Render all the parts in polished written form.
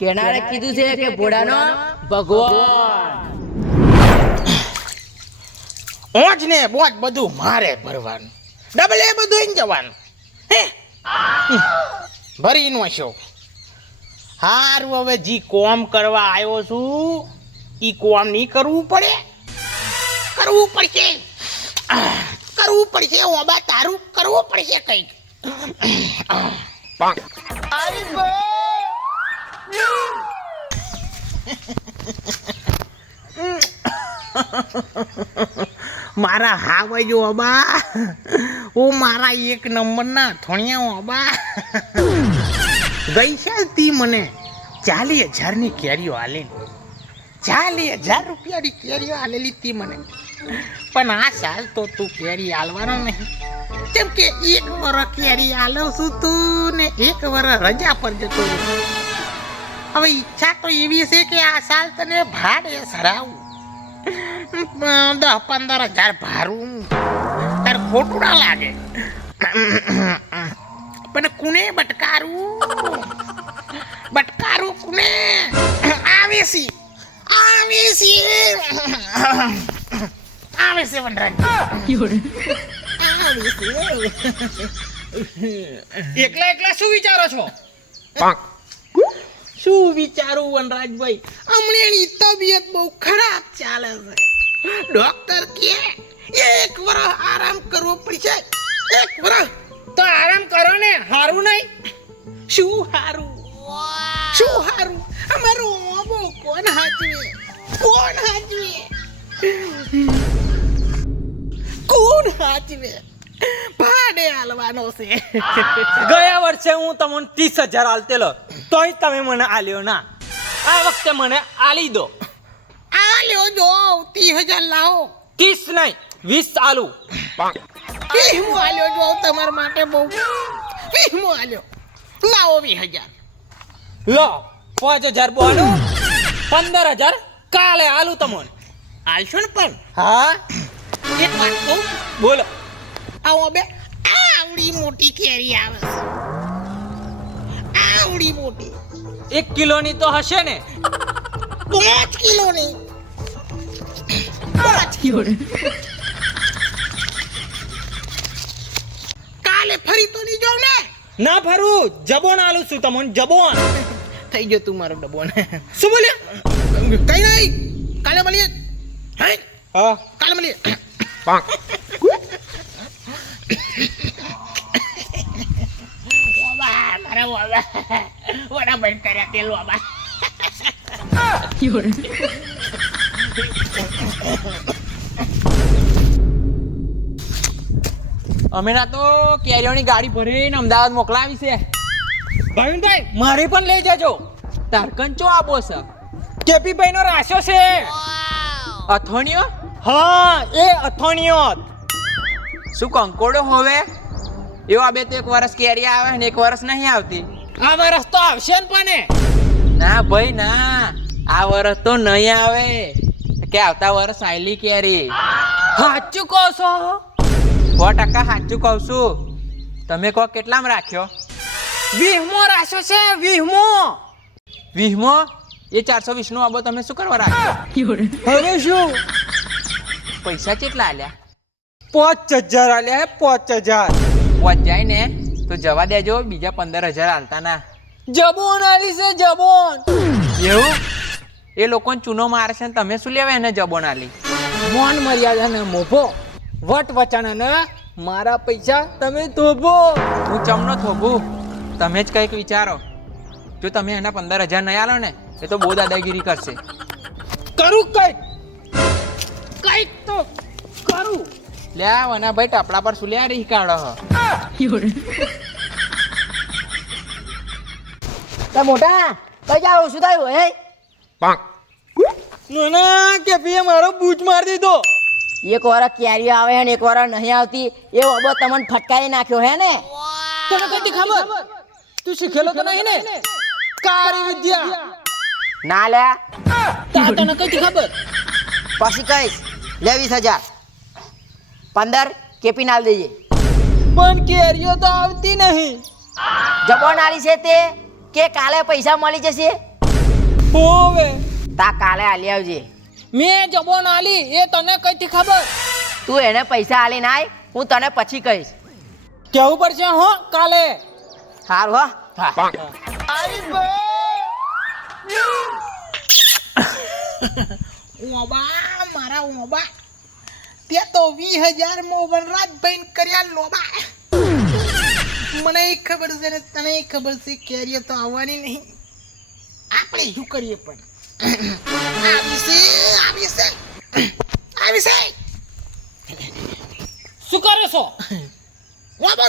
કેનારે કીધું છે કે ઘોડાનો ભગવાન. ઓંચ ને બોંચ બધું મારે ભરવાનું, ડબલે બધું અહીં જવાનું. હે ભરી નો છો હારું. હવે જી કોમ કરવા આવ્યો છું ઈ કોમ નહીં કરવું પડે? કરવું પડશે, કરવું પડશે. ઓબા તારું કરવું પડશે કંઈક. મારા હાવજો અબા, ઓ મારા એક નંબરના થોણિયા અબા. ગઈ સાલ તી મને 40,000 ની કેરીઓ આલે, 40,000 રૂપિયાની કેરીઓ આલેલી તી મને. પણ આ સાલ તો તું કેરી આલવાનો નહીં, કેમ કે 1 વર્ષ કેરી આલો છું તું ને 1 વર્ષ રજા પર જતો રહ્યો. હવે ઈચ્છા તો એવી છે કે આ સાલ તને ભાડે સરાવું, 10-15,000 ભારું. તાર ખોટું ના લાગે? પણ કુને બટકારું, બટકારું કુને? આવે છે, આવે છે, આવે છે વનરાજ, આવે છે. એકલા એકલા શું વિચારો છો? શું વિચારું વનરાજભાઈ, હમણાંની તબિયત બહુ ખરાબ ચાલે છે. ડોક્ટર કે 1 વર્ષ આરામ કરવો પડશે, 1 વર્ષ. તો આરામ કરો ને, હારું નહીં? શું હારું, શું હારું? અમારું ઓબો કોણ હાચવે, કોણ હાચવે, કોણ હાચવે? ભાડે હાલવાનો છે. ગયા વર્ષે હું તમને 30,000 આલતેલો, તોય તમે મને આલ્યો ના. આ વખતે મને આલી દો. આ લ્યો જો 30,000 લાવો. 30 નહીં 20 આલુ. હું આલ્યો જો તમારા માટે બહુ, હું આલ્યો. લાવો 20,000. લો 5,000 બોનું, 15,000 કાલે આલુ તમને. આલશો ને? પણ હા એક વાત કહું, બોલો. આવો બે આવડી મોટી કેરી આવે છે, આવડી મોટી. 1 કિલોની તો હશે ને? 5 કિલોની, 5 કિલો. કાલે ફરી તો નહીં જાવ ને? ના ફરું, જબોન આલુ છું તમને, જબોન. થઈ ગયો તું મારો ડબ્બો ને. શું બોલ્યા? કઈ નહીં, કાલે મળીએ. હે હા કાલે મળીએ. ઓબા મારા ઓબા વડા બંધ કર્યા તેલ ઓબા. અમે ના તો કેરીઓની ગાડી ભરીને અમદાવાદ મોકલાવી છે. ભાવિનભાઈ મારે પણ લઈ જજો. તારકંચો આપો છે, કેપીભાઈ નો રાશો છે. અથોણિયો? હા એ અથોણિયો. શું કંકોડો હવે? એવા બે તો 1 વર્ષ કેરી આવે ને 1 વર્ષ નહીં આવતી. આ વરસ તો આવશે ને પણ. ના ભાઈ ના, આ વર્ષ તો નહીં આવે કે આવતા વર્ષ આયલી કેરી. સાચું કહો છો? 100% સાચું કહું છું. તમે કહો કેટલામાં રાખ્યો? 20મો રાશો છે, 20મો. 20મો? એ 420 નો આબો તમે શું કરવા રાખ્યો? હવે શું? પૈસા કેટલા આલ્યા? 5,000 આલ્યા હે, 5,000. વાત જાય ને તો જવા દેજો, બીજા 15,000 હાલતા ના. જબોન આલી છે, જબોન. એવું? એ લોકોને ચૂનો મારે છે ને તમે શું લેવા એને જબોન આલી? મોન મર્યાદા ને મોભો, વટ વચાણા ને મારા પૈસા તમે થોભો. હું ચમનો થોભું, તમે જ કંઈક વિચારો. જો તમે એના 15,000 નહીં આલો ને એ તો બહુ દાદાગીરી કરશે. કરું કઈક તો કરું. લ્યા વના ભાઈ ટપલા પર શું લ્યા રહી કાઢો હ? મોટા કઈ જાવ, શું થયું હે? નાના કેપીએ મારો બૂચ મારી દીધો. 1 વર્ષ કેરીઓ આવે ને 1 વર્ષ નહીં આવતી, એ અબો તમને ફટકારી નાખ્યો હે ને? તને કઈ ખબર? તું શીખેલો તો નહીં ને કાર્ય વિદ્યા? ના લે, તને કઈ ખબર? પછી કઈશ. લે 20,000, 15 કેપી નાલ દેજે. પણ કેરીઓ તો આવતી નહીં. જબો નાલી છે તે કે કાલે પૈસા મળી જશે? હોવે તા કાલે આલી આવજે. મેં જબો ના આલી એ તને કઈથી ખબર? તું એને પૈસા આલી ના આય, હું તને પછી કહીશ. કેવું પડશે હો કાલે. સારું હો. હા. ઓબા મારા ઓબા તે તો 20,000 માં વનરાજભાઈ કર્યા લોબા. મને ખબર છે ને તને ખબર છે કેરીઓ તો આવવાની નહીં. આપણે શું કરીએ પણ આવી છે. શું કરે છો? ઓબો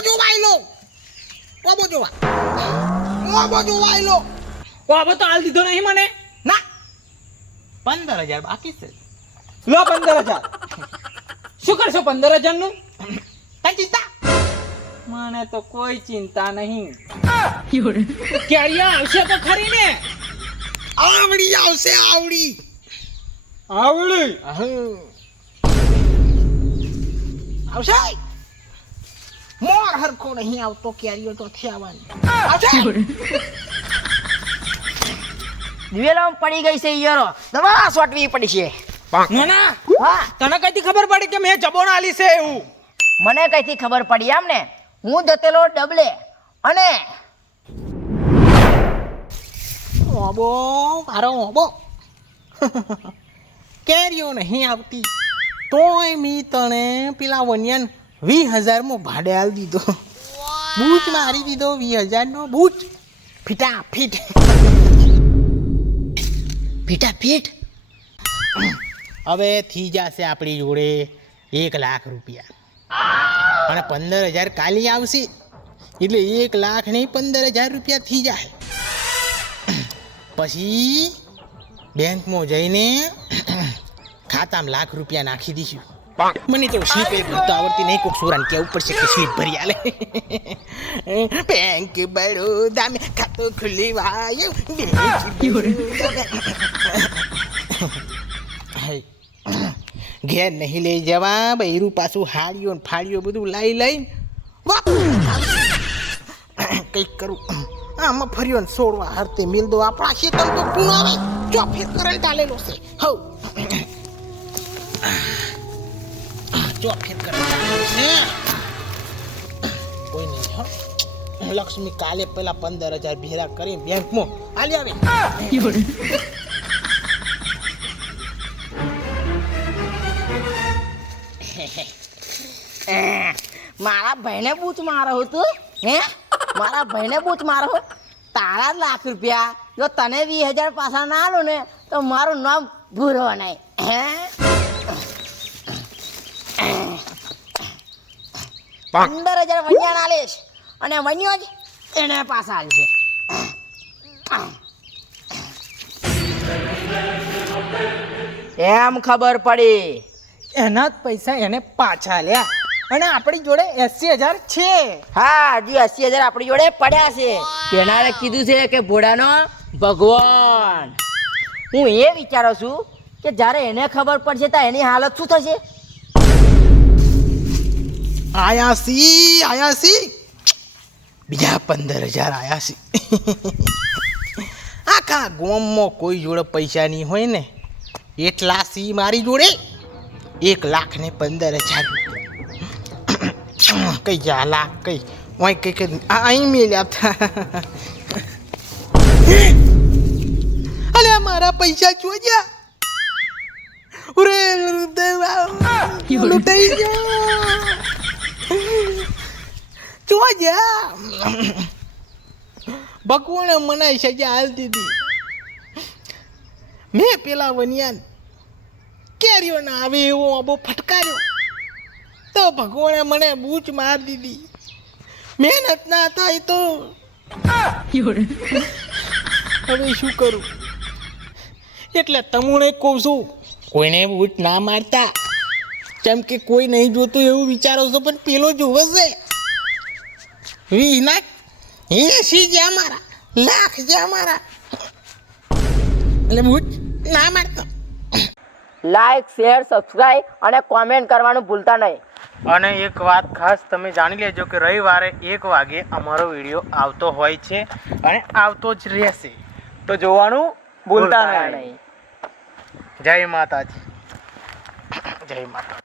જોવાયલો હવે તો હાલ દીધો નહીં મને. ના 15,000 બાકી છે. લો 15,000. શું કરશો 15,000 નું? કઈ ચિંતા મને તો કોઈ ચિંતા નહીં. કેરિયા આવશે તો ખરી ને? આવડી આવશે આવડી. આવશે મોર હરખો નહીં આવતો કેરીઓ તો આવવાની આવશે. દિવેલામાં પડી ગઈ છે ઈયરો, દવા સોટવી પડી છે. ના હા, તને કઈથી ખબર પડી કે મેં જબોણ આલી છે એવું? મને કઈથી ખબર પડી એમ ને? હું જતેલો ડબલે અને ઓબો મારો ઓબો કેરીઓ નહીં આવતી તોય મી તને પેલા વનિયાન 20,000 માં ભાડે આલી દીધો. બૂચ મારી દીધો 20,000 નો બૂચ ફીટાફીટ. હવે થઈ જશે આપણી જોડે 1,00,000 રૂપિયા અને 15,000 કાલી આવશે એટલે 1,00,000 નહીં 15,000 રૂપિયા થઈ જાય. પછી બેંકમાં જઈને ખાતામાં ₹1,00,000 રૂપિયા નાખી દઈશું. મને તો સ્લીપ ભરતા આવડતી નહીં, કોક સુરાન કેવું પડશે કે સ્લીપ ભરી આલે. બેંક બરોડા મેં ખાતું ખુલવાયું. ઘેર નહીં લઈ જવા બૈરું પાછું હાડીઓ ને ફાડીઓ બધું લઈને કંઈક કરું. આમાં ફર્યો ને છોડવા હરતે મિલ દો. આપણા ખેતર તો કુણો આવે ચોફેર કરેલ ડાલેલો છે. હવ ચોફેર કરેલ ડાલેલો છે. કોઈ નહીં હો. લક્ષ્મી કાલે પેલા 15,000 ભેરા કરી બેંકમાં આલી આવે. મારા ભાઈને બૂચ મારો તું હે? મારા ભાઈને બૂચ મારો તારા ₹1,00,000 જો તને 20,000 પાછા ના આલો ને તો મારું નામ ભૂરો નહીં હે? 15,000 વન્યા આલીશ અને વન્યો જ એને પાછા આલશે. એમ ખબર પડી. એના જ પૈસા એને પાછા લ્યા અને આપણી જોડે 80,000 છે. હા, હજી 80,000 આપણી જોડે પડ્યા છે. કેનારે કીધું છે કે ભોળાનો ભગવાન. હું એ વિચારું છું કે જ્યારે એને ખબર પડશે તો એની હાલત શું થશે? આયા સી બીજા 15,000 આયા સી. આખા ગામમાં કોઈ જોડે પૈસા નહીં હોય ને એટલા સી મારી જોડે 1,15,000 રૂપિયા. કઈ જા કઈ ઓય કઈ અહીં મેલ્યા હતા. અરે મારા પૈસા ચોજ્યા. ઉરે લૂંટાઈ ગયા. ચોજ્યા. ભગવાને મને સજા હાલ દીધી. મેં પેલા વનિયાન કેરીઓ ના આવે એવો આબો ફટકાર્યો તો ભગવાને મને બૂચ માર દીધી. મહેનત ના થાય તો હવે શું કરું? એટલે તમને કહું છું કોઈને બૂચ ના મારતા. કેમ કે કોઈ નહીં જોતું એવું વિચારો છો પણ પેલો જોવે છે. 20 લાખ 80 જ્યાં મારા લાખ જ્યાં મારા એટલે બૂચ ના મારતો. લાઈક, શેર, સબસ્ક્રાઇબ અને કોમેન્ટ કરવાનું ભૂલતા નહીં. અને એક વાત ખાસ તમે જાણી લેજો કે રવિવારે 1 વાગે અમારો વિડીયો આવતો હોય છે અને આવતો જ રહેશે, તો જોવાનું ભૂલતા નહીં. જય માતાજી. જય માતા.